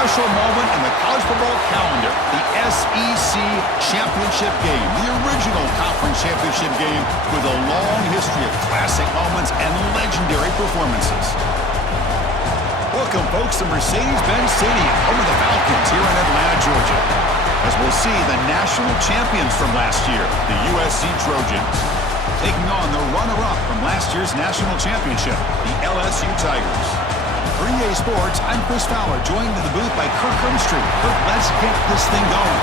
special moment in the college football calendar, the SEC championship game, the original conference championship game with a long history of classic moments and legendary performances. Welcome, folks, to Mercedes-Benz Stadium, home of the Falcons here in Atlanta, Georgia, as we'll see the national champions from last year, the USC Trojans, taking on the runner-up from last year's national championship, the LSU Tigers. For EA Sports, I'm Chris Fowler, joined in the booth by Kirk Hermstreet. Kirk, let's get this thing going.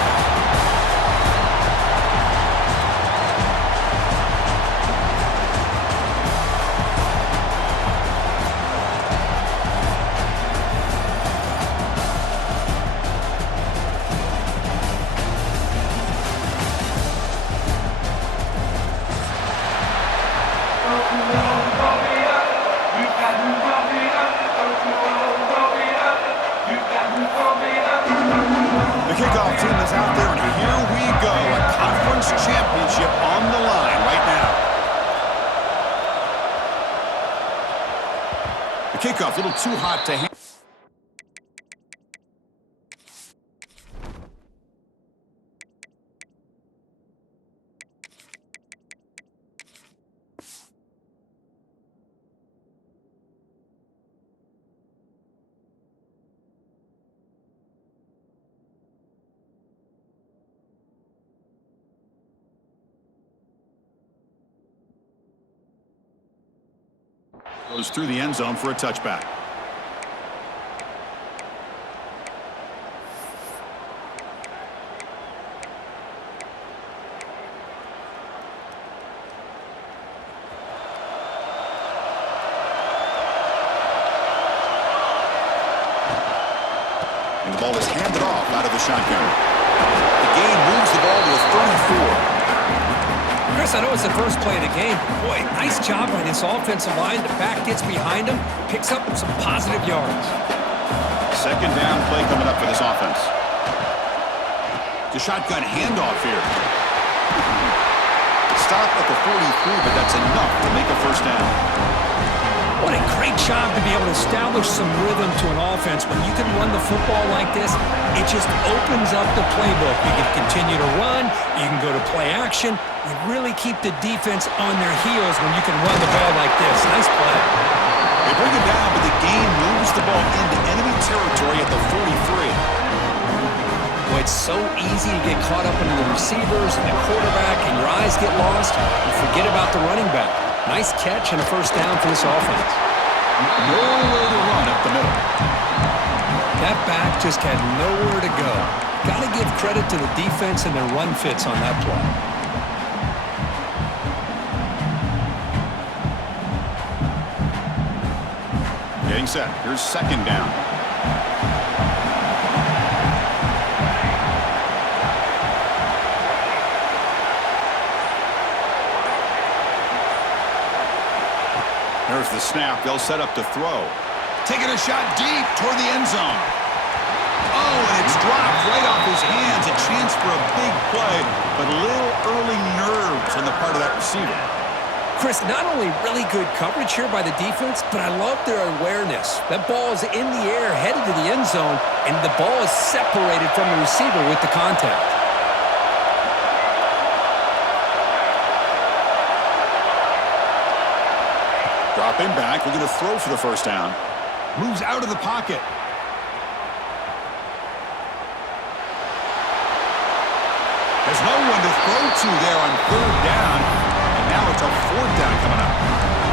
Kickoff team is out there, and here we go. A conference championship on the line right now. The kickoff a little too hot to handle. Goes through the end zone for a touchback. And the ball is handed off out of the shotgun. The game moves the ball to a 34. Chris, I know it's the first play of the game, but boy, nice job by this offensive line. The back gets behind him, picks up some positive yards. Second down play coming up for this offense. The shotgun handoff here. Stop at the 43, but that's enough to make a first down. What a great job to be able to establish some rhythm to an offense. When you can run the football like this, it just opens up the playbook. You can continue to run, you can go to play action. You really keep the defense on their heels when you can run the ball like this. Nice play. They bring it down, but the game moves the ball into enemy territory at the 43. Boy, it's so easy to get caught up in the receivers and the quarterback, and your eyes get lost. You forget about the running back. Nice catch and a first down for this offense. Nowhere to run up the middle. That back just had nowhere to go. Got to give credit to the defense and their run fits on that play. Getting set. Here's second down. There's the snap. They'll set up to throw. Taking a shot deep toward the end zone. Oh, and it's dropped right off his hands. A chance for a big play, but a little early nerves on the part of that receiver. Chris, not only really good coverage here by the defense, but I love their awareness. That ball is in the air, headed to the end zone, and the ball is separated from the receiver with the contact. Dropping back, we're going to throw for the first down. Moves out of the pocket. There's no one to throw to there on third down. Now it's a fourth down coming up.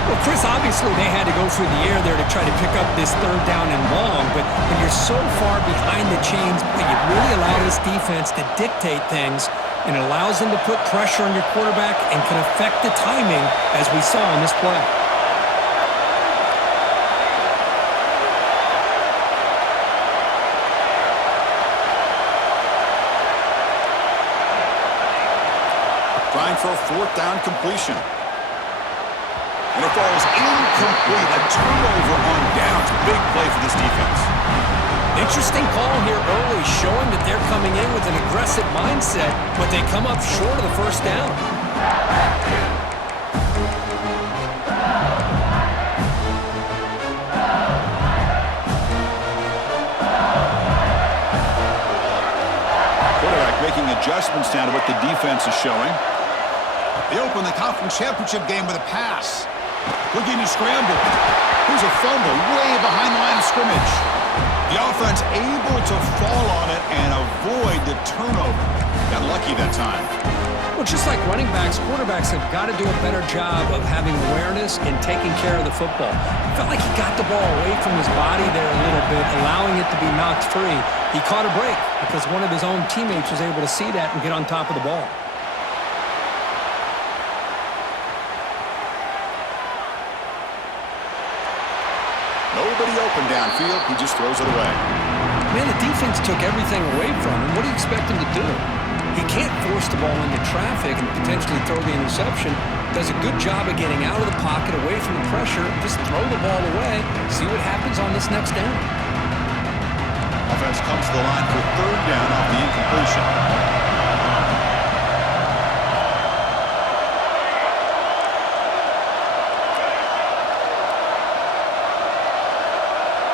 Well, Chris, obviously they had to go through the air there to try to pick up this third down and long, but when you're so far behind the chains, you really allow this defense to dictate things, and it allows them to put pressure on your quarterback and can affect the timing, as we saw in this play. Trying for a fourth down completion. And it falls incomplete. A turnover on downs. Big play for this defense. Interesting call here early, showing that they're coming in with an aggressive mindset, but they come up short of the first down. showing. They open the conference championship game with a pass. Looking to scramble. Here's a fumble way behind the line of scrimmage. The offense able to fall on it and avoid the turnover. Got lucky that time. Well, just like running backs, quarterbacks have got to do a better job of having awareness and taking care of the football. Felt like he got the ball away from his body there a little bit, allowing it to be knocked free. He caught a break because one of his own teammates was able to see that and get on top of the ball. Nobody open downfield. He just throws it away. Man, the defense took everything away from him. What do you expect him to do? He can't force the ball into traffic and potentially throw the interception. Does a good job of getting out of the pocket, away from the pressure. Just throw the ball away. See what happens on this next down. Offense comes to the line for third down off the incompletion.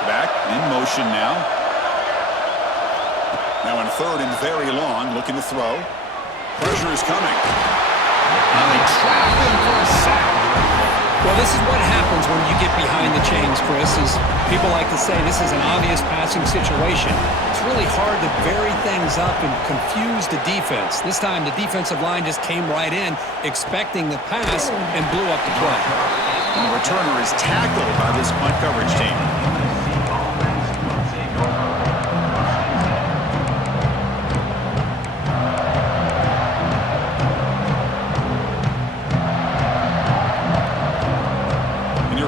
Back in motion now. Now in third and very long, looking to throw. Pressure is coming. And they trap him for a sack. Well, this is what happens when you get behind the chains, Chris. Is people like to say this is an obvious passing situation. It's really hard to vary things up and confuse the defense. This time the defensive line just came right in, expecting the pass, and blew up the play. And the returner is tackled by this punt coverage team.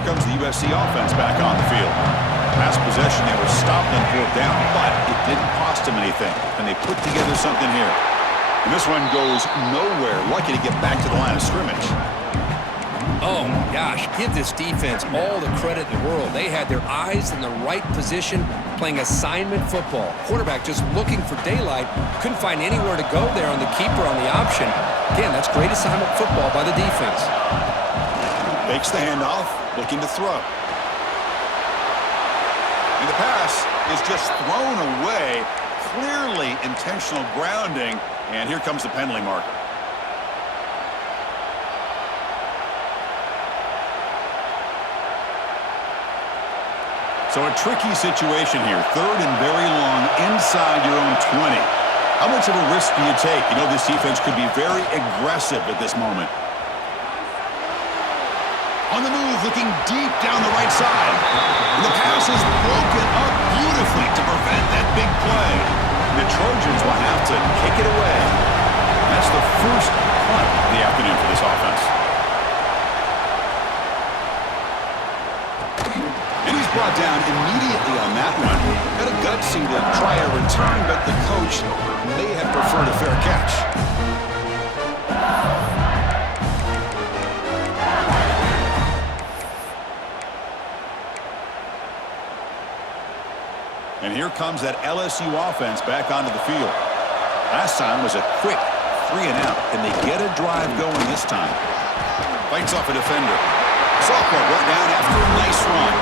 Comes the USC offense back on the field. Last possession, they were stopped on fourth down, but it didn't cost them anything, and they put together something here. And this one goes nowhere. Lucky to get back to the line of scrimmage. Oh, my gosh. Give this defense all the credit in the world. They had their eyes in the right position, playing assignment football. Quarterback just looking for daylight. Couldn't find anywhere to go there on the keeper on the option. Again, that's great assignment football by the defense. Fakes the handoff, looking to throw. And the pass is just thrown away. Clearly intentional grounding. And here comes the penalty marker. So a tricky situation here. Third and very long inside your own 20. How much of a risk do you take? You know this defense could be very aggressive at this moment. On the move, looking deep down the right side. And the pass is broken up beautifully to prevent that big play. The Trojans will have to kick it away. That's the first punt of the afternoon for this offense. And he's brought down immediately on that one. Got a gutsy to try a return, but the coach may have preferred a fair catch. And here comes that LSU offense back onto the field. Last time was a quick 3 and out. Can they get a drive going this time? Fights off a defender. Sophomore brought down after a nice run.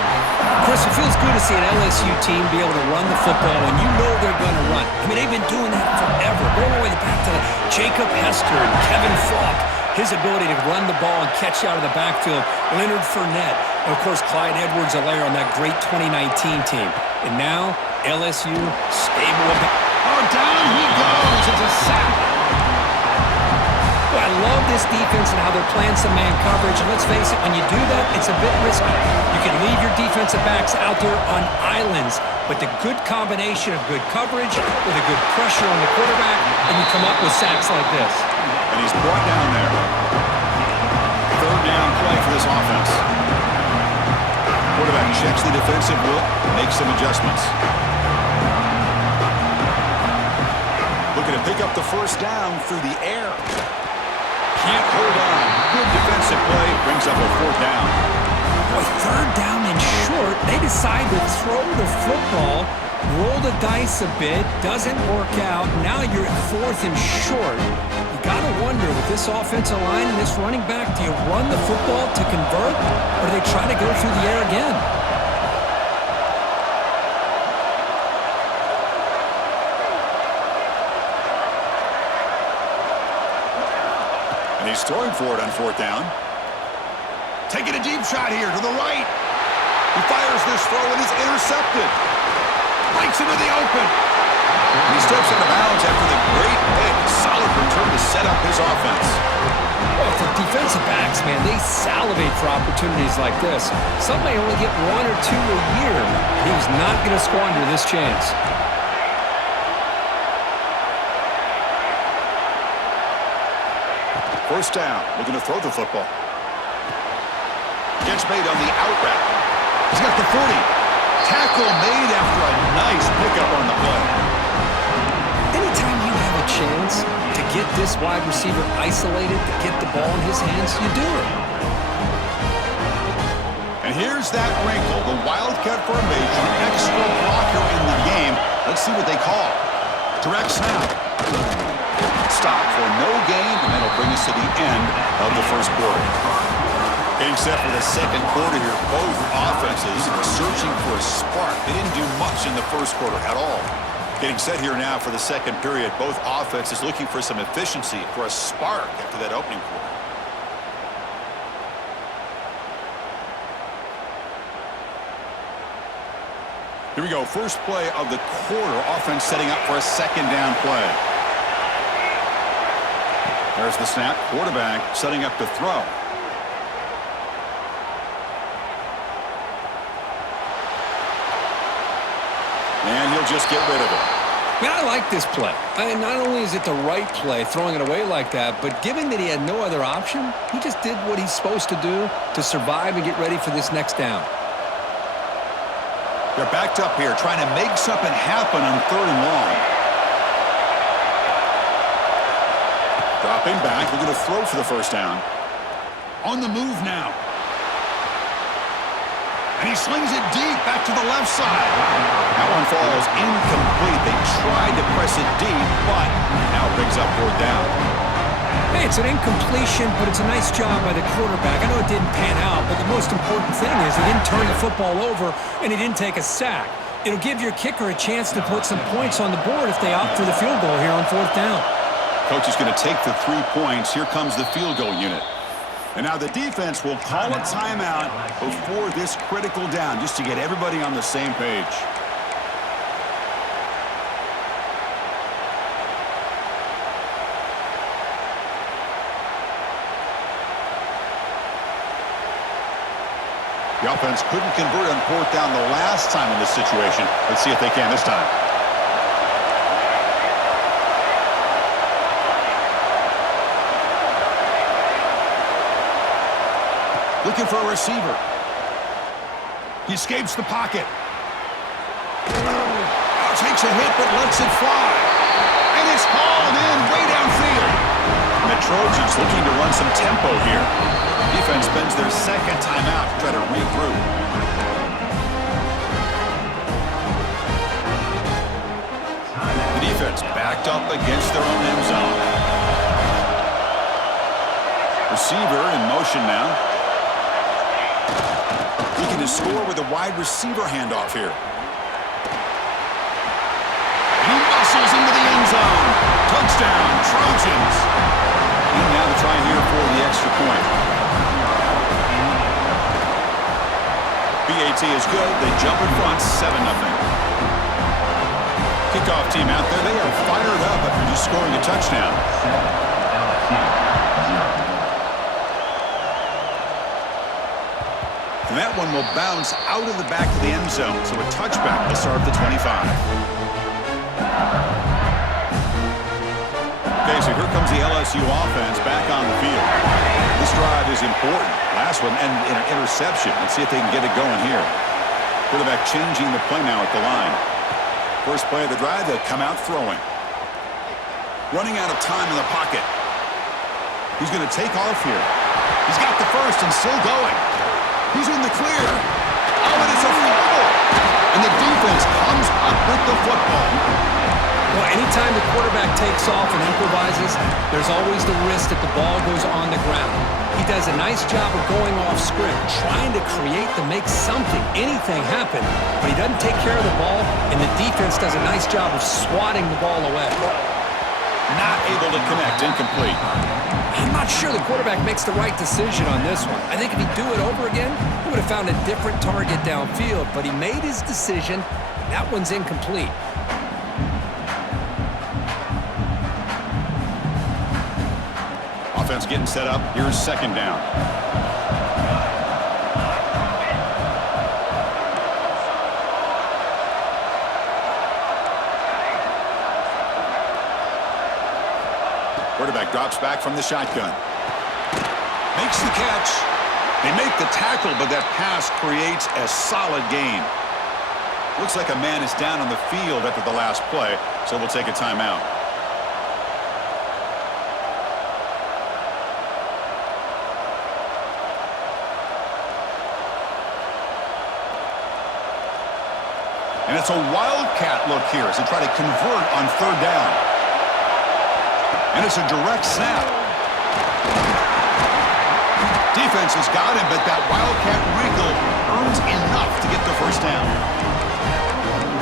Chris, it feels good to see an LSU team be able to run the football, and you know they're going to run. I mean, they've been doing that forever. Going all the way back to Jacob Hester and Kevin Falk. His ability to run the ball and catch out of the backfield. Leonard Fournette. And, of course, Clyde Edwards-Helaire on that great 2019 team. And now, LSU stable. Oh, down he goes. It's a sack. Well, I love this defense and how they're playing some man coverage. And let's face it, when you do that, it's a bit risky. You can leave your defensive backs out there on islands. But the good combination of good coverage with a good pressure on the quarterback, and you come up with sacks like this. And he's brought down there. Third down play for this offense. Quarterback checks the defensive look, makes some adjustments. Looking to pick up the first down through the air. Can't hold on. Good defensive play, brings up a fourth down. Boy, third down and short. They decide to throw the football, roll the dice a bit, doesn't work out. Now you're at fourth and short. You got to wonder, with this offensive line and this running back, do you run the football to convert, or do they try to go through the air again? He's throwing for it on 4th down. Taking a deep shot here to the right. He fires this throw and is intercepted. Breaks into the open. And he steps out of bounds after the great pick. Solid return to set up his offense. Well, for defensive backs, man, they salivate for opportunities like this. Some may only get 1 or 2 a year. He was not going to squander this chance. First down, looking to throw the football. Gets made on the out route. He's got the 40. Tackle made after a nice pickup on the play. Anytime you have a chance to get this wide receiver isolated, to get the ball in his hands, you do it. And here's that wrinkle, the Wildcat formation, extra blocker in the game. Let's see what they call. Direct snap. Stop for no gain, and that'll bring us to the end of the first quarter. Getting set for the second quarter here. Both offenses searching for a spark. They didn't do much in the first quarter at all. Getting set here now for the second period. Both offenses looking for some efficiency, for a spark after that opening quarter. Here we go. First play of the quarter. Offense setting up for a second down play. There's the snap. Quarterback setting up to throw. And he'll just get rid of it. Man, I like this play. Not only is it the right play, throwing it away like that, but given that he had no other option, he just did what he's supposed to do to survive and get ready for this next down. They're backed up here, trying to make something happen on 3rd and long. Dropping back, looking to throw for the first down. On the move now. And he slings it deep back to the left side. That one falls incomplete. They tried to press it deep, but now it brings up 4th down. Hey, it's an incompletion, but it's a nice job by the quarterback. I know it didn't pan out, but the most important thing is he didn't turn the football over and he didn't take a sack. It'll give your kicker a chance to put some points on the board if they opt for the field goal here on 4th down. Coach is going to take the 3 points. Here comes the field goal unit. And now the defense will call a timeout before this critical down, just to get everybody on the same page. The offense couldn't convert on 4th down the last time in this situation. Let's see if they can this time. Looking for a receiver. He escapes the pocket. Takes a hit but lets it fly. And it's hauled in way downfield. And the Trojans looking to run some tempo here. Defense spends their second timeout to try to regroup. The defense backed up against their own end zone. Receiver in motion now. Looking to score with a wide receiver handoff here. And he muscles into the end zone. Touchdown, Trojans. And now to try here for the extra point. BAT is good. They jump in front, 7-0. Kickoff team out there. They are fired up after just scoring a touchdown. And that one will bounce out of the back of the end zone. So a touchback will start at the 25. Okay, so here comes the LSU offense back on the field. This drive is important. Last one and an interception. Let's see if they can get it going here. Quarterback changing the play now at the line. First play of the drive, they'll come out throwing. Running out of time in the pocket. He's going to take off here. He's got the first and still going. He's in the clear. Oh, and it's a fumble. And the defense comes up with the football. Well, anytime the quarterback takes off and improvises, there's always the risk that the ball goes on the ground. He does a nice job of going off script, trying to create to make something, anything happen. But he doesn't take care of the ball, and the defense does a nice job of swatting the ball away. Not able to connect, incomplete. I'm not sure the quarterback makes the right decision on this one. I think if he'd do it over again, he would have found a different target downfield, but he made his decision. That one's incomplete. Offense getting set up. Here's second down. Quarterback drops back from the shotgun. Makes the catch. They make the tackle, but that pass creates a solid gain. Looks like a man is down on the field after the last play, so we'll take a timeout. And it's a wildcat look here as they try to convert on third down. And it's a direct snap. Defense has got him, but that wildcat wrinkle earns enough to get the first down.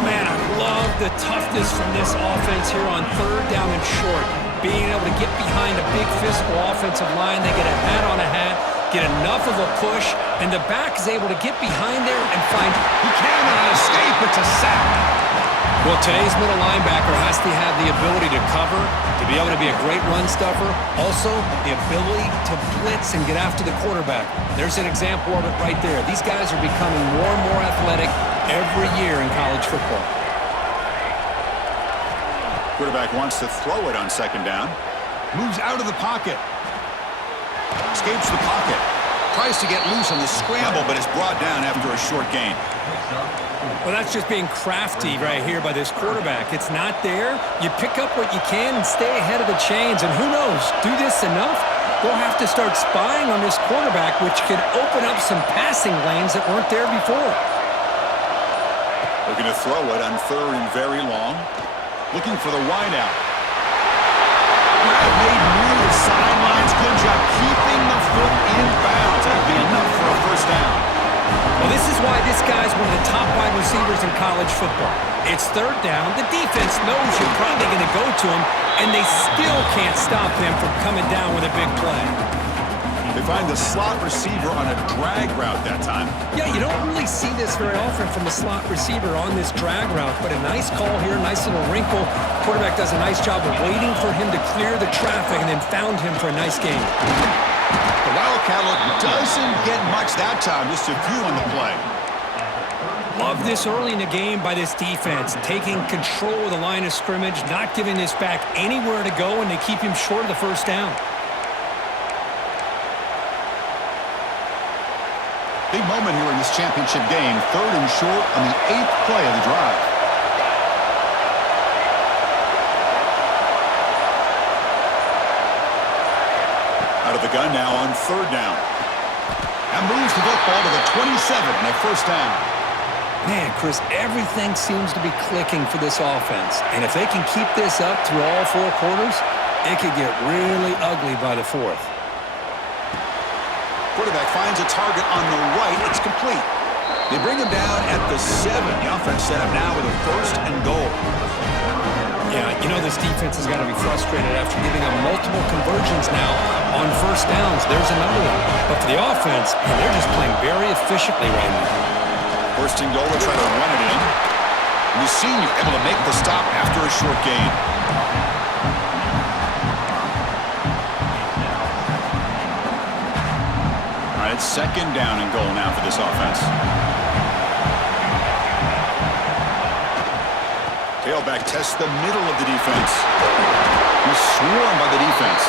Man, I love the toughness from this offense here on third down and short. Being able to get behind a big physical offensive line, they get a hat on a hat, get enough of a push, and the back is able to get behind there and find he cannot escape. It's a sack. Well, today's middle linebacker has to have the ability to cover, to be able to be a great run stuffer, also the ability to blitz and get after the quarterback. There's an example of it right there. These guys are becoming more and more athletic every year in college football. Quarterback wants to throw it on second down. Moves out of the pocket. Escapes the pocket. Tries to get loose on the scramble, but is brought down after a short gain. Well, that's just being crafty right here by this quarterback. It's not there. You pick up what you can and stay ahead of the chains. And who knows, do this enough, they'll have to start spying on this quarterback, which could open up some passing lanes that weren't there before. Looking to throw it on third and very long. Looking for the wideout. Grab made near the sidelines. Good job keeping the foot in bounds. That'll be enough for a first down. Well, this is why this guy's one of the top wide receivers in college football. It's third down. The defense knows you're probably going to go to him, and they still can't stop him from coming down with a big play. They find the slot receiver on a drag route that time. Yeah, you don't really see this very often from a slot receiver on this drag route, but a nice call here, nice little wrinkle. Quarterback does a nice job of waiting for him to clear the traffic and then found him for a nice gain. The wildcat look doesn't get much that time, just a few on the play. Love this early in the game by this defense, taking control of the line of scrimmage, not giving this back anywhere to go, and they keep him short of the first down. Big moment here in this championship game, third and short on the 8th play of the drive. Out of the gun now on third down. And moves the football to the 27 and a first down. Man, Chris, everything seems to be clicking for this offense. And if they can keep this up through all four quarters, it could get really ugly by the fourth. Quarterback finds a target on the right. It's complete. They bring him down at the 7. The offense set up now with a first and goal. Yeah, you know this defense has got to be frustrated after giving them multiple conversions now on first downs. There's another one. But for the offense, man, they're just playing very efficiently right now. First and goal to try to run it in. And the senior able to make the stop after a short gain. All right, it's second down and goal now for this offense. Tailback tests the middle of the defense. He's swarmed by the defense.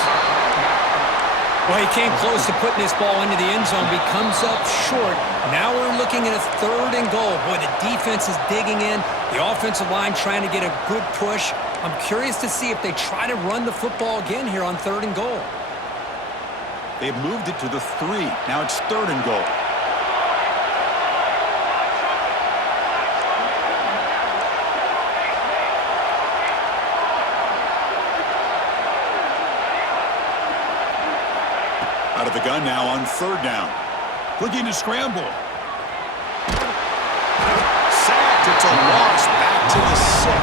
Well, he came close to putting this ball into the end zone, but he comes up short. Now we're looking at a third and goal. Boy, the defense is digging in. The offensive line trying to get a good push. I'm curious to see if they try to run the football again here on third and goal. They've moved it to the 3. Now it's third and goal. Out of the gun now on third down. Looking to scramble. Sacked. It's a loss back to the 6.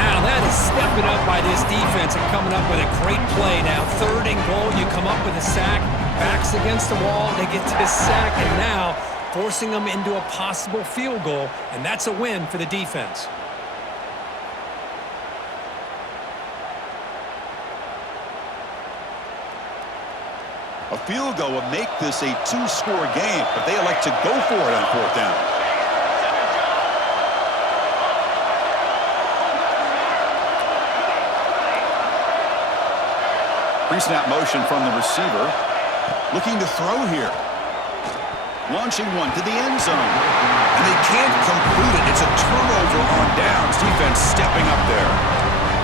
Now that is stepping up by this defense and coming up with a great play. Now, 3rd and goal, you come up with a sack, backs against the wall, they get to the sack, and now forcing them into a possible field goal, and that's a win for the defense. A field goal would make this a 2-score game, but they elect to go for it on 4th down. Pre-snap motion from the receiver. Looking to throw here. Launching one to the end zone. And they can't complete it. It's a turnover on downs. Defense stepping up there.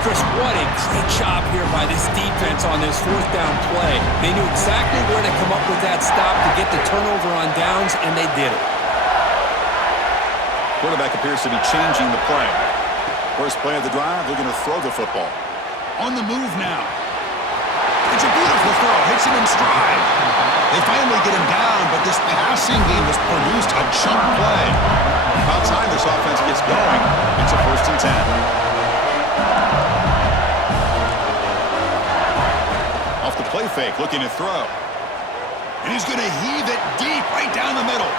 Chris, what a great job here by this defense on this 4th down play. They knew exactly where to come up with that stop to get the turnover on downs, and they did it. Quarterback appears to be changing the play. First play of the drive, they're going to throw the football. On the move now. It's a beautiful throw. Hits him in stride. They finally get him down, but this passing game has produced a chunk play. About time this offense gets going. It's a 1st and 10. Off the play fake, looking to throw. And he's going to heave it deep right down the middle.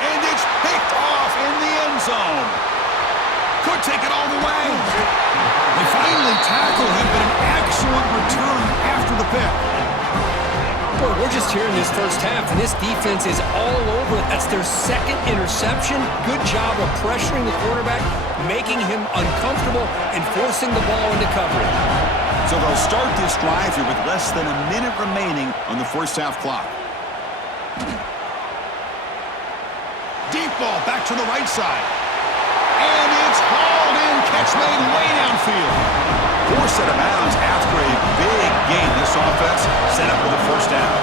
And it's picked off in the end zone. Could take it all the way. They finally tackle him, but an excellent return after the pick. Boy, we're just here in this first half, and this defense is all over it. That's their 2nd interception. Good job of pressuring the quarterback, making him uncomfortable, and forcing the ball into coverage. So they'll start this drive here with less than a minute remaining on the first half clock. Deep ball back to the right side. And it's hauled in. Catch made way downfield. Forced out of bounds after a big gain. This offense set up with a 1st down.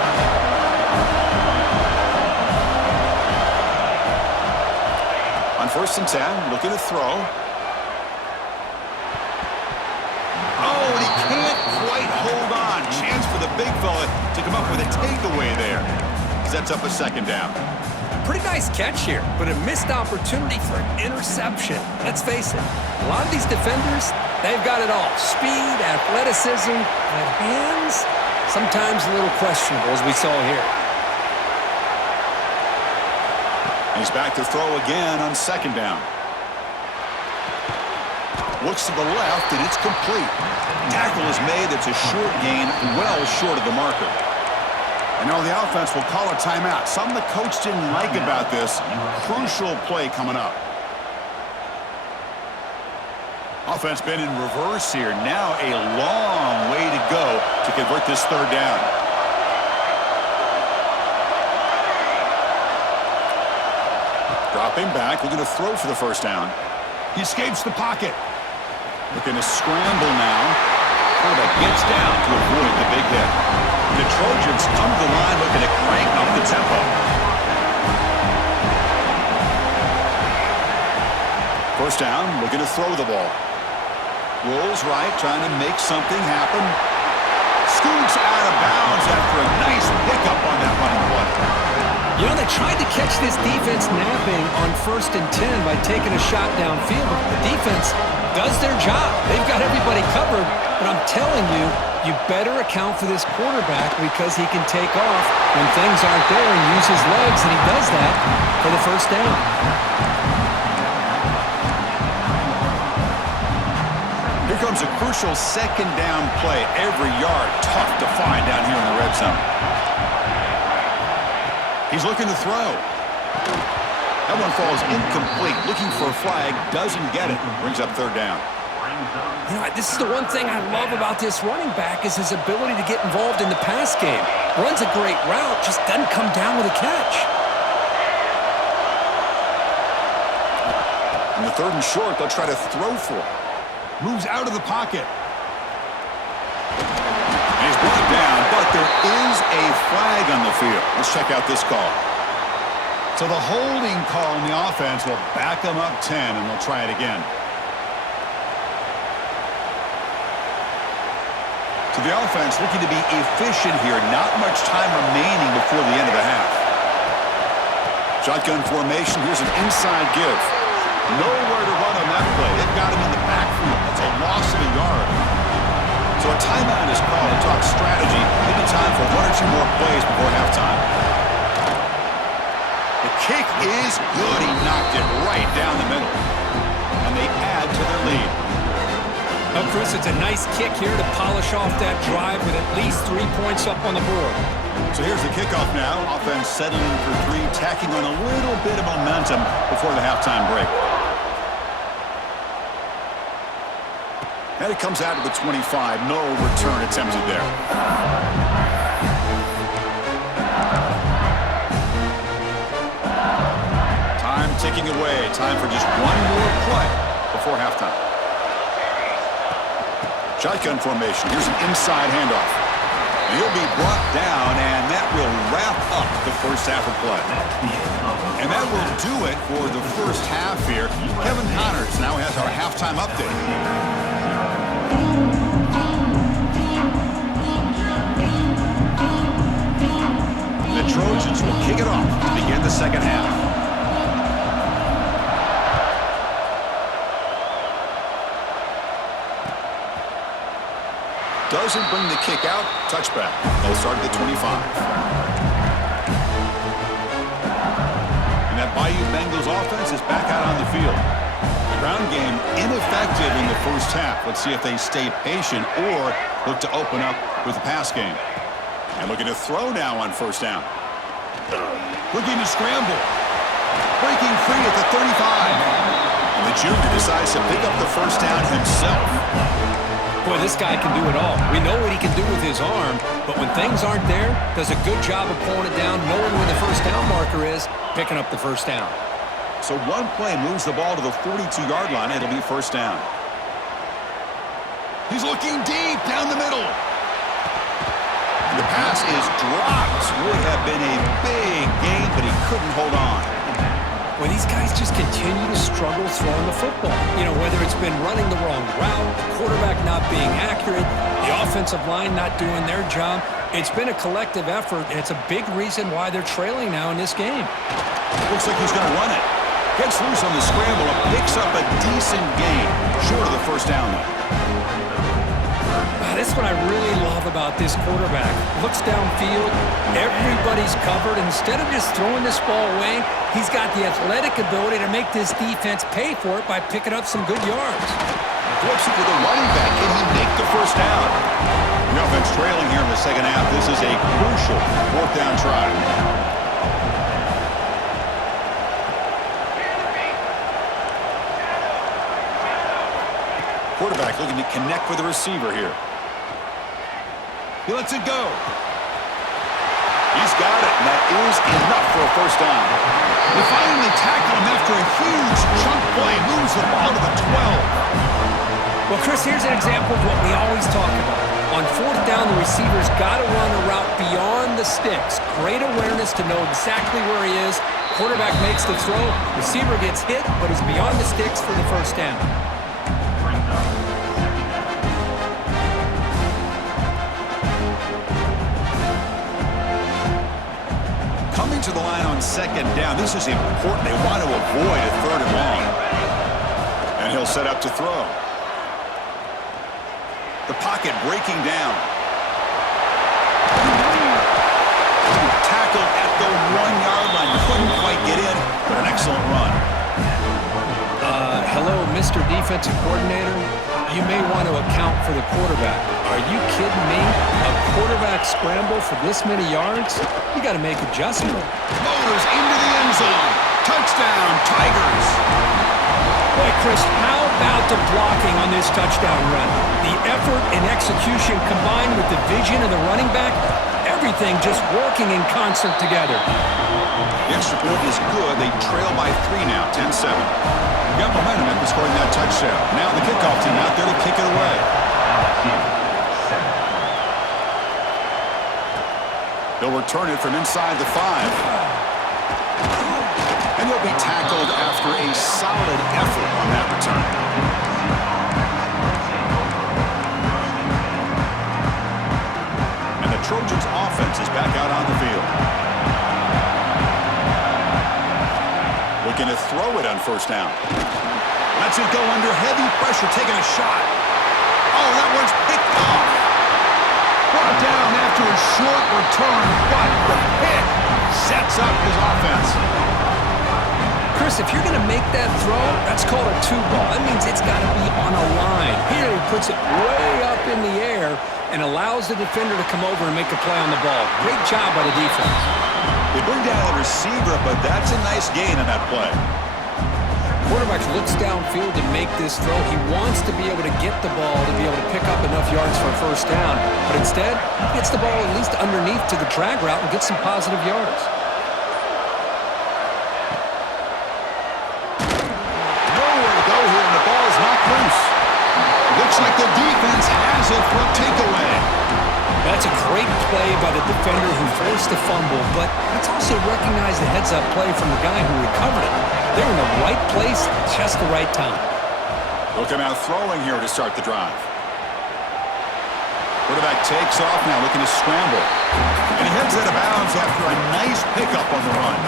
On 1st and 10, looking to throw. Oh, and he can't quite hold on. Chance for the big fella to come up with a takeaway there. Sets up a 2nd down. Pretty nice catch here, but a missed opportunity for an interception. Let's face it, a lot of these defenders, they've got it all. Speed, athleticism, but hands, sometimes a little questionable, as we saw here. He's back to throw again on 2nd down. Looks to the left, and it's complete. Tackle is made. It's a short gain, well short of the marker. And now the offense will call a timeout. Something the coach didn't like about this. Crucial play coming up. Offense been in reverse here. Now a long way to go to convert this 3rd down. Dropping back, looking to throw for the 1st down. He escapes the pocket. Looking to scramble now. Quarterback gets down to avoid the big hit. The Trojans come to the line looking to crank up the tempo. 1st down, looking to throw the ball. Rolls right, trying to make something happen. Scoots out of bounds after a nice pickup on that running play. You know, they tried to catch this defense napping on 1st and 10 by taking a shot downfield. The defense does their job. They've got everybody covered, but I'm telling you, you better account for this quarterback because he can take off when things aren't there and use his legs, and he does that for the 1st down. Here comes a crucial 2nd down play. Every yard tough to find down here in the red zone. He's looking to throw. That one falls incomplete. Looking for a flag, doesn't get it. Brings up 3rd down. You know, this is the one thing I love about this running back is his ability to get involved in the pass game. Runs a great route, just doesn't come down with a catch. In the 3rd and short, they'll try to throw for it. Moves out of the pocket. And he's brought down, but there is a flag on the field. Let's check out this call. So the holding call on the offense will back them up 10, and they'll try it again. So the offense looking to be efficient here. Not much time remaining before the end of the half. Shotgun formation. Here's an inside give. Nowhere to run on that play. They've got him in the backfield. So a timeout is called to talk strategy. Maybe time for one or two more plays before halftime. The kick is good. He knocked it right down the middle. And they add to their lead. Well, Chris, it's a nice kick here to polish off that drive with at least 3 points up on the board. So here's the kickoff now. Offense settling for three, tacking on a little bit of momentum before the halftime break. And it comes out to the 25. No return attempted there. Time ticking away. Time for just one more play before halftime. Shotgun formation. Here's an inside handoff. He'll be brought down, and that will wrap up the first half of play. And that will do it for the first half here. Kevin Connors now has our halftime update. The Trojans will kick it off to begin the second half. Doesn't bring the kick out. Touchback. They'll start at the 25. And that Bayou Bengals offense is back out on the field. The ground game ineffective in the first half. Let's see if they stay patient or look to open up with the pass game. And looking to throw now on first down. Looking to scramble. Breaking free at the 35. And the junior decides to pick up the first down himself. Boy, this guy can do it all. We know what he can do with his arm, but when things aren't there, does a good job of pulling it down, knowing where the first down marker is, picking up the first down. So one play moves the ball to the 42-yard line. It'll be first down. He's looking deep down the middle. The pass is dropped. Would have been a big gain, but he couldn't hold on. Well, these guys just continue to struggle throwing the football. You know, whether it's been running the wrong route, the quarterback not being accurate, the offensive line not doing their job. It's been a collective effort, and it's a big reason why they're trailing now in this game. Looks like he's going to run it. Gets loose on the scramble and picks up a decent gain. Short of the first down, though. That's what I really love about this quarterback. Looks downfield, everybody's covered. Instead of just throwing this ball away, he's got the athletic ability to make this defense pay for it by picking up some good yards. Flips it to the running back. Can he make the first down? The offense trailing here in the second half. This is a crucial fourth down try. Quarterback looking to connect with the receiver here. He lets it go. He's got it, and that is enough for a first down. They finally tackle him after a huge chunk play. Moves the ball to the 12. Well, Chris, here's an example of what we always talk about. On fourth down, the receiver's got to run a route beyond the sticks. Great awareness to know exactly where he is. Quarterback makes the throw. Receiver gets hit, but he's beyond the sticks for the first down. Coming to the line on second down. This is important. They want to avoid a third and long. And he'll set up to throw. The pocket breaking down. Tackled at the 1-yard line. Couldn't quite get in, but an excellent run. Hello, Mr. Defensive Coordinator. You may want to account for the quarterback. Are you kidding me? A quarterback scramble for this many yards? You got to make adjustment. Motors into the end zone. Touchdown, Tigers. Boy, Chris, how about the blocking on this touchdown run? The effort and execution combined with the vision of the running back, everything just working in concert together. The extra point is good. They trail by 3 now, 10-7. Got momentum after scoring that touchdown. Now the kickoff team out there to kick it away. They'll return it from inside the 5. And he'll be tackled after a solid effort on that return. And the Trojans' offense is back out on the field. Looking to throw it on first down. Lets it go under heavy pressure, taking a shot. Oh, that one's picked off. Brought down after a short return, but the pick sets up his offense. Chris, if you're going to make that throw, that's called a two-ball. That means it's got to be on a line. Here he puts it way up in the air and allows the defender to come over and make a play on the ball. Great job by the defense. They bring down the receiver, but that's a nice gain on that play. Quarterback looks downfield to make this throw. He wants to be able to get the ball to be able to pick up enough yards for a first down. But instead, he gets the ball at least underneath to the drag route and gets some positive yards. Looks like the defense has it for a takeaway. That's a great play by the defender who forced the fumble, but let's also recognize the heads-up play from the guy who recovered it. They're in the right place at just the right time. They'll come out throwing here to start the drive. Quarterback takes off now, looking to scramble. And he heads out of bounds after a nice pickup on the run.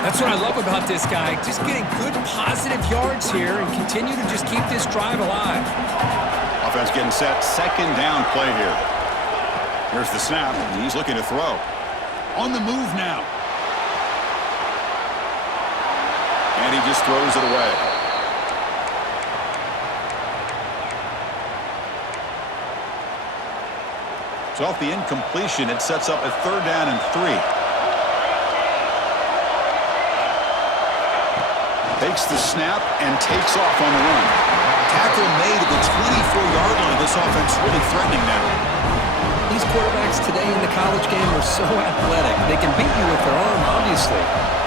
That's what I love about this guy. Just getting good positive yards here and continue to just keep this drive alive. Offense getting set. Second down play here. Here's the snap. And he's looking to throw. On the move now. And he just throws it away. So off the incompletion, it sets up a 3rd down and 3. Takes the snap and takes off on the run. Tackle made at the 24-yard line. This offense really threatening now. These quarterbacks today in the college game are so athletic. They can beat you with their arm, obviously.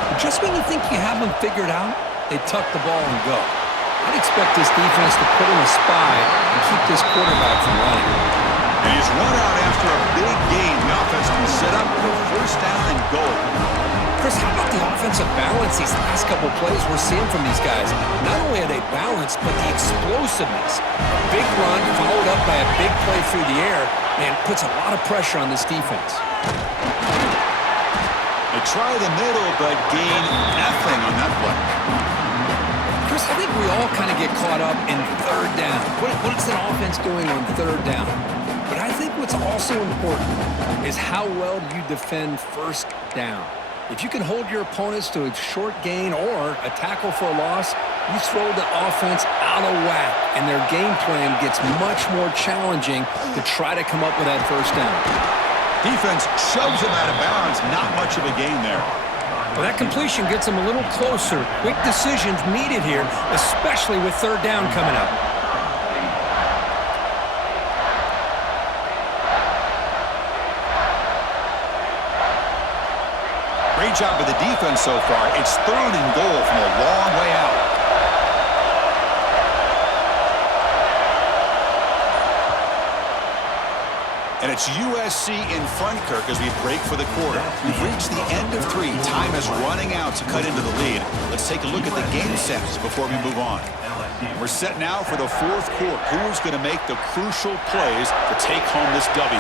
But just when you think you have them figured out, they tuck the ball and go. I'd expect this defense to put in a spy and keep this quarterback from running. And he's run out after a big gain. The offense can set up for 1st down and goal. Chris, how about the offensive balance these last couple plays we're seeing from these guys? Not only are they balanced, but the explosiveness. A big run followed up by a big play through the air, and puts a lot of pressure on this defense. They try the middle, but gain nothing on that play. Chris, I think we all kind of get caught up in 3rd down. What's an offense doing on 3rd down? But I think what's also important is how well do you defend 1st down. If you can hold your opponents to a short gain or a tackle for a loss, you throw the offense out of whack, and their game plan gets much more challenging to try to come up with that 1st down. Defense shoves him out of bounds. Not much of a gain there. Well, that completion gets them a little closer. Quick decisions needed here, especially with 3rd down coming up. Great job by the defense so far. It's 3rd and goal from a long way out. And it's USC in front, Kirk, as we break for the quarter. We've reached the end of 3. Time is running out to cut into the lead. Let's take a look at the game sets before we move on. We're set now for the 4th quarter. Who's going to make the crucial plays to take home this W?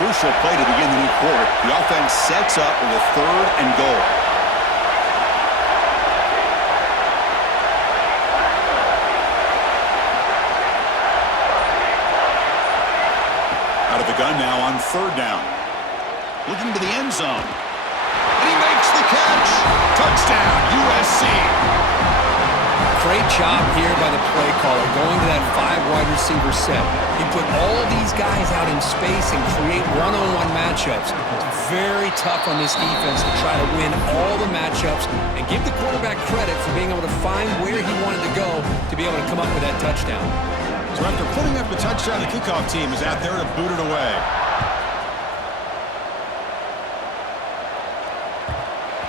Crucial play to begin the new quarter. The offense sets up with a 3rd and goal. Out of the gun now on 3rd down. Looking to the end zone. And he makes the catch. Touchdown, USC. Great job here by the play caller going to that 5 wide receiver set. He put all these guys out in space and create one-on-one matchups. It's very tough on this defense to try to win all the matchups and give the quarterback credit for being able to find where he wanted to go to be able to come up with that touchdown. So after putting up the touchdown, the kickoff team is out there to boot it away.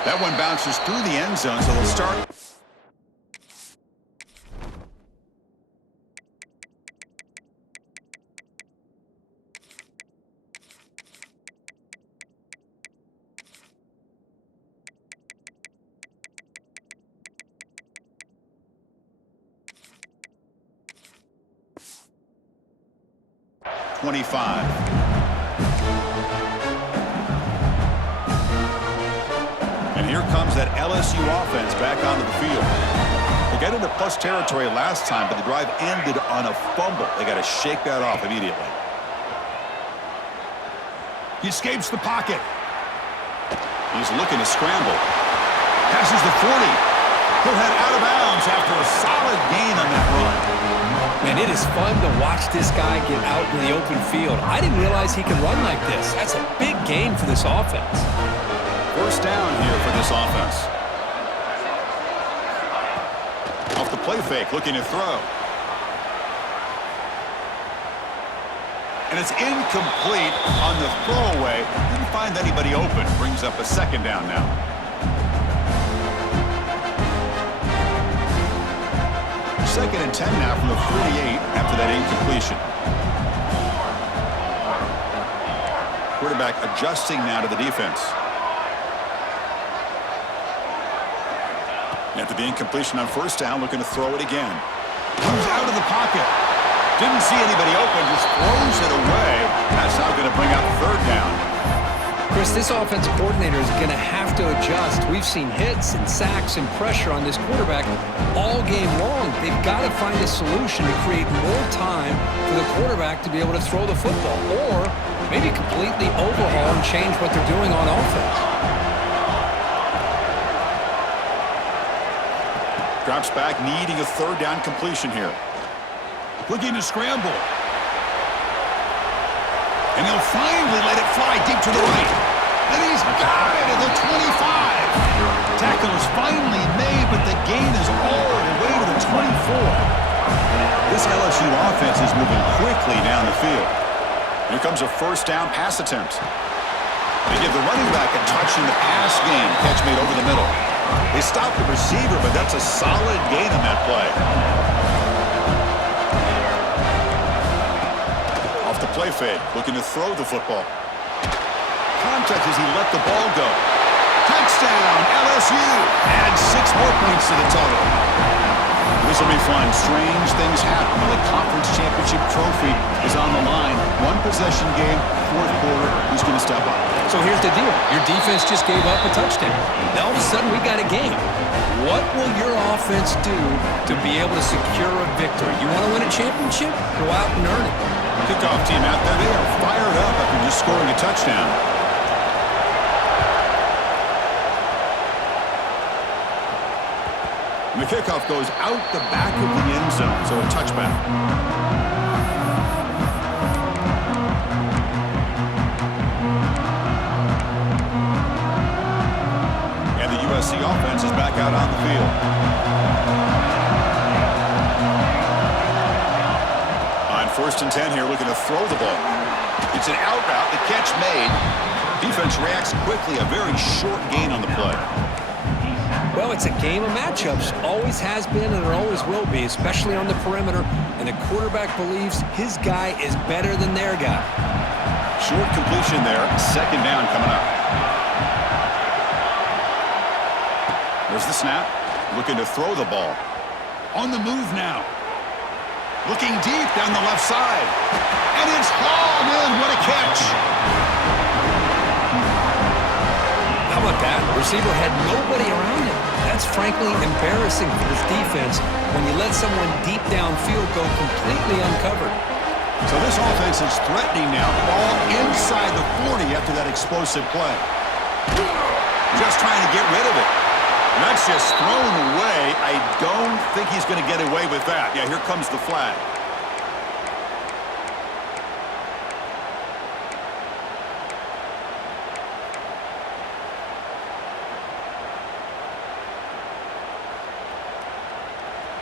That one bounces through the end zone, so they'll start. And here comes that LSU offense back onto the field. They got into plus territory last time, but the drive ended on a fumble. They got to shake that off immediately. He escapes the pocket. He's looking to scramble. Passes the 40. He'll head out of bounds after a solid gain on that run. Man, it is fun to watch this guy get out in the open field. I didn't realize he could run like this. That's a big gain for this offense. First down here for this offense. Off the play fake, looking to throw. And it's incomplete on the throwaway. Didn't find anybody open. Brings up a second down now. Second and 10 now from the 48 after that incompletion. Quarterback adjusting now to the defense. After the incompletion on first down, looking to throw it again. Moves out of the pocket. Didn't see anybody open, just throws it away. That's now going to bring up third down. Chris, this offensive coordinator is going to have to adjust. We've seen hits and sacks and pressure on this quarterback all game long. They've got to find a solution to create more time for the quarterback to be able to throw the football, or maybe completely overhaul and change what they're doing on offense. Drops back, needing a third down completion here. Looking to scramble. And he'll finally let it fly deep to the right. And he's got it at the 25. Tackle is finally made, but the gain is all the way to the 24. This LSU offense is moving quickly down the field. Here comes a first down pass attempt. They give the running back a touch in the pass game. Catch made over the middle. They stop the receiver, but that's a solid gain on that play. The play fake, looking to throw the football. Contact as he let the ball go. Touchdown, LSU. Add 6 more points to the total. This will be fun. Strange things happen when the conference championship trophy is on the line. One possession game, fourth quarter. Who's going to step up? So here's the deal. Your defense just gave up a touchdown. Now all of a sudden we got a game. What will your offense do to be able to secure a victory? You want to win a championship? Go out and earn it. Kickoff team out there. They are fired up after just scoring a touchdown. And the kickoff goes out the back of the end zone, so a touchback. And the USC offense is back out on the field. First and 10 here, looking to throw the ball. It's an out route, the catch made. Defense reacts quickly, a very short gain on the play. Well, it's a game of matchups. Always has been and it always will be, especially on the perimeter. And the quarterback believes his guy is better than their guy. Short completion there, second down coming up. There's the snap, looking to throw the ball. On the move now. Looking deep down the left side. And it's hauled in. What a catch. How about that? Receiver had nobody around him. That's frankly embarrassing for this defense when you let someone deep downfield go completely uncovered. So this offense is threatening now. Ball inside the 40 after that explosive play. Just trying to get rid of it. And that's just thrown away. I don't think he's going to get away with that. Yeah, here comes the flag.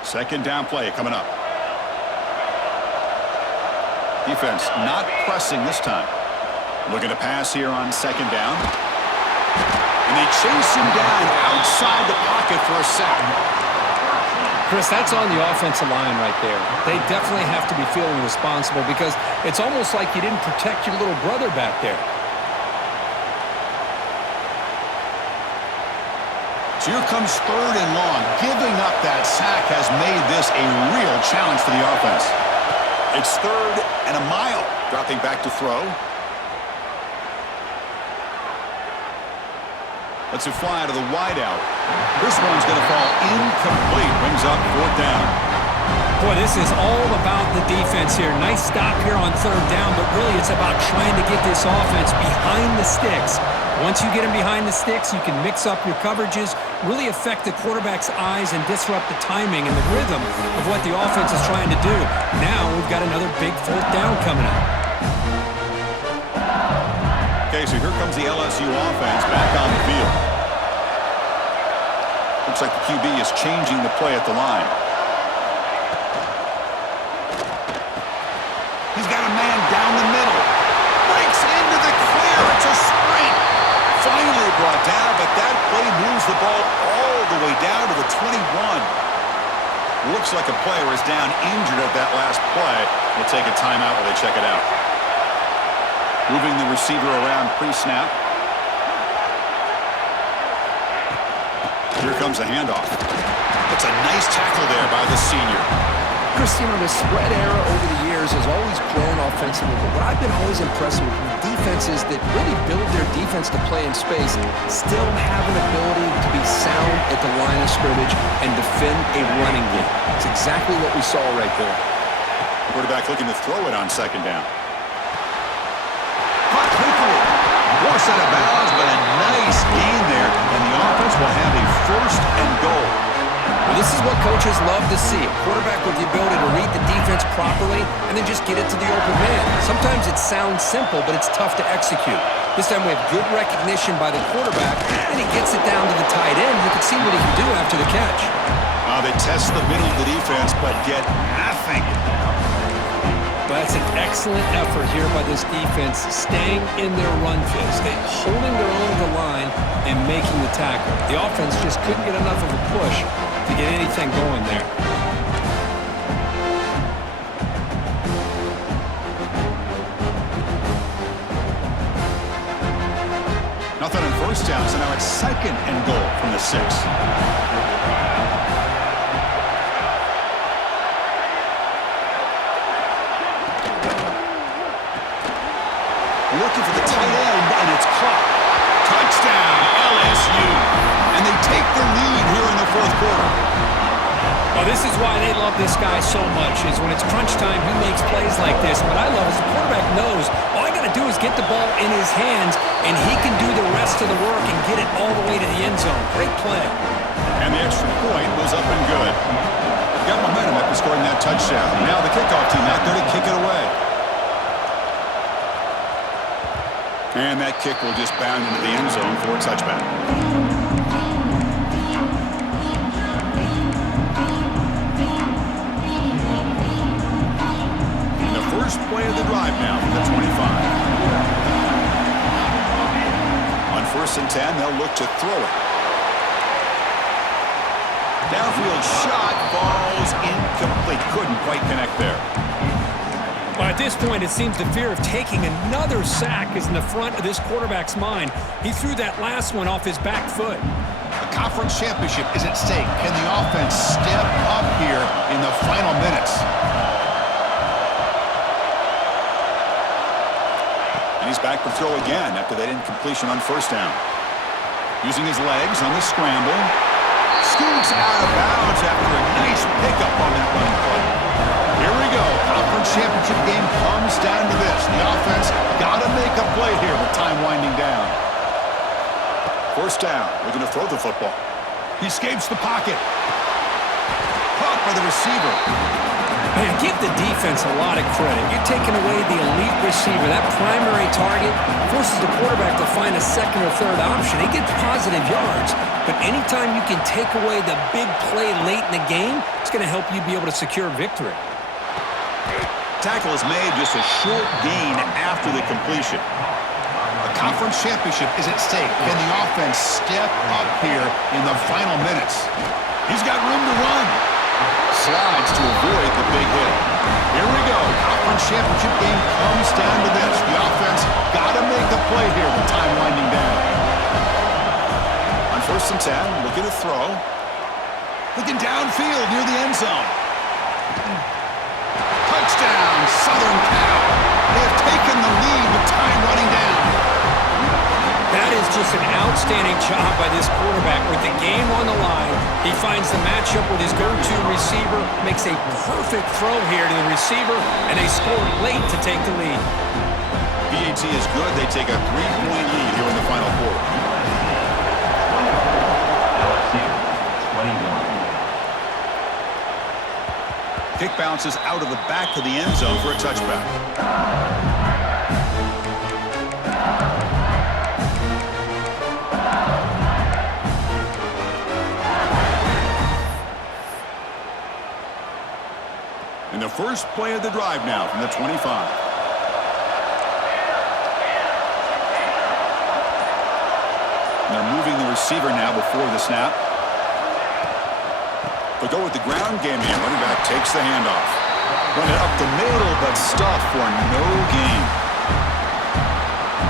Second down play coming up. Defense not pressing this time. Looking to pass here on second down. And they chase him down outside the pocket for a sack. Chris, that's on the offensive line right there. They definitely have to be feeling responsible because it's almost like you didn't protect your little brother back there. So here comes third and long. Giving up that sack has made this a real challenge for the offense. It's third and a mile. Dropping back to throw. Lets it fly out of the wideout. This one's going to fall incomplete. Brings up fourth down. Boy, this is all about the defense here. Nice stop here on third down, but really it's about trying to get this offense behind the sticks. Once you get them behind the sticks, you can mix up your coverages, really affect the quarterback's eyes and disrupt the timing and the rhythm of what the offense is trying to do. Now we've got another big fourth down coming up. Okay, so here comes the LSU offense back on the field. Looks like the QB is changing the play at the line. He's got a man down the middle. Breaks into the clear. It's a sprint. Finally brought down, but that play moves the ball all the way down to the 21. Looks like a player is down injured at that last play. We'll take a timeout while they check it out. Moving the receiver around pre-snap. Here comes a handoff. It's a nice tackle there by the senior. Chris, the spread era over the years has always grown offensively, but what I've been always impressed with defenses that really build their defense to play in space still have an ability to be sound at the line of scrimmage and defend a running game. It's exactly what we saw right there. Quarterback looking to throw it on second down. Caught quickly. Forced out of bounds, but a nice gain there, and the offense will have a first and goal. Well, this is what coaches love to see. A quarterback with the ability to read the defense properly and then just get it to the open man. Sometimes it sounds simple, but it's tough to execute. This time we have good recognition by the quarterback, and he gets it down to the tight end. You can see what he can do after the catch. They test the middle of the defense, but get nothing. But that's an excellent effort here by this defense, staying in their run phase, holding their own to the line and making the tackle. The offense just couldn't get enough of a push to get anything going there. Nothing on first down, so now it's second and goal from the 6. Looking for the tight end, and it's caught. Touchdown, LSU. And they take the lead here in the fourth quarter. Well, this is why they love this guy so much, is when it's crunch time, he makes plays like this. What I love is the quarterback knows all I got to do is get the ball in his hands, and he can do the rest of the work and get it all the way to the end zone. Great play. And the extra point was up and good. Got momentum after scoring that touchdown. Now the kickoff team out there to kick it away. And that kick will just bound into the end zone for a touchback. And the first play of the drive now from the 25. On 1st and 10, they'll look to throw it. Downfield shot falls incomplete. Couldn't quite connect there. But at this point, it seems the fear of taking another sack is in the front of this quarterback's mind. He threw that last one off his back foot. A conference championship is at stake. Can the offense step up here in the final minutes? And he's back to throw again after that incompletion on 1st down. Using his legs on the scramble. Scoots out of bounds after a nice pickup on that running play. Here we go. Conference championship game comes down to this. The offense got to make a play here with time winding down. 1st down. Looking to throw the football. He escapes the pocket. Caught by the receiver. Man, give the defense a lot of credit. You're taking away the elite receiver. That primary target forces the quarterback to find a second or third option. He gets positive yards, but anytime you can take away the big play late in the game, it's going to help you be able to secure victory. Tackle is made, just a short gain after the completion. A conference championship is at stake. Can the offense step up here in the final minutes? He's got room to run. Slides to avoid the big hit. Here we go. Conference championship game comes down to this. The offense got to make a play here with time winding down. On 1st and 10, looking to throw. Looking downfield near the end zone. Touchdown, Southern Cal. They have taken the lead with time running down. That That is just an outstanding job by this quarterback. With the game on the line, he finds the matchup with his go-to receiver, makes a perfect throw here to the receiver, and they score late to take the lead. BAT is good. They take a 3-point lead here in the final quarter. Kick bounces out of the back of the end zone for a touchback. And the first play of the drive now from the 25. And they're moving the receiver now before the snap. They go with the ground game here. Running back takes the handoff. Run it up the middle, but stuffed for no gain.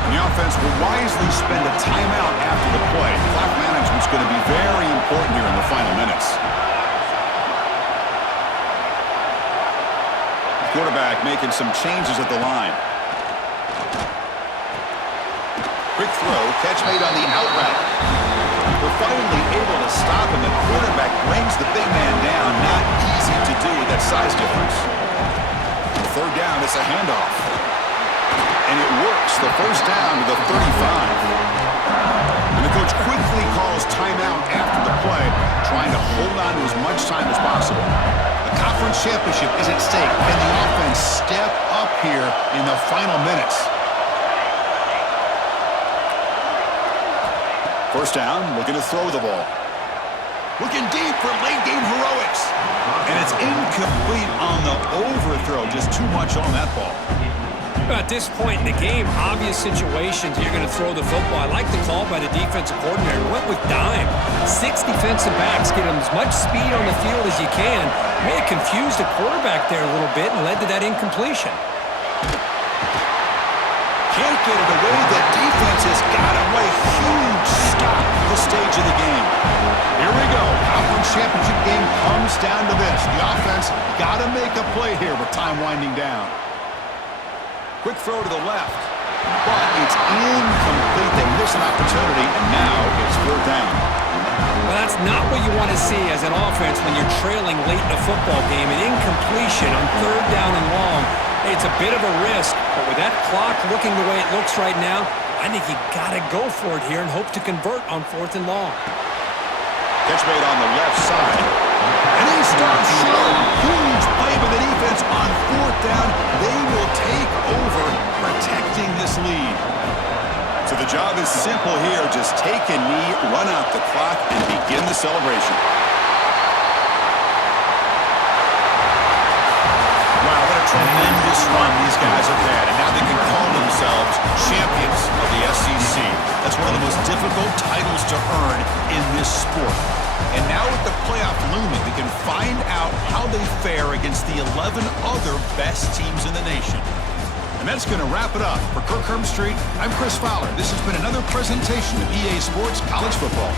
And the offense will wisely spend a timeout after the play. Clock management's going to be very important here in the final minutes. Quarterback making some changes at the line. Quick throw, catch made on the out route. We're finally able to stop him. The quarterback brings the big man down. Not easy to do with that size difference. Third down, it's a handoff. And it works. The first down to the 35. And the coach quickly calls timeout after the play, trying to hold on to as much time as possible. The conference championship is at stake. Can the offense step up here in the final minutes? First down, looking to throw the ball. Looking deep for late-game heroics. And it's incomplete on the overthrow. Just too much on that ball. At this point in the game, obvious situations, you're going to throw the football. I like the call by the defensive coordinator. Went with dime. 6 defensive backs, get them as much speed on the field as you can. May have confused the quarterback there a little bit and led to that incompletion. Can't get it away. The defense has got away. Huge stop at this stage of the game. Here we go. Conference championship game comes down to this. The offense got to make a play here with time winding down. Quick throw to the left. But it's incomplete. They miss an opportunity, and now it's fourth down. Well, that's not what you want to see as an offense when you're trailing late in a football game. An incompletion on third down and long. It's a bit of a risk, but with that clock looking the way it looks right now, I think you got to go for it here and hope to convert on fourth and long. Catch made on the left side. And he starts short. Huge play by the defense on fourth down. They will take over protecting this lead. So the job is simple here. Just take a knee, run out the clock, and begin the celebration. Wow, what a tremendous run these guys have had. And now they can call themselves champions of the SEC. That's one of the most difficult titles to earn in this sport. And now with the playoff looming, we can find out how they fare against the 11 other best teams in the nation. And that's going to wrap it up. For Kirk Street, I'm Chris Fowler. This has been another presentation of EA Sports College Football.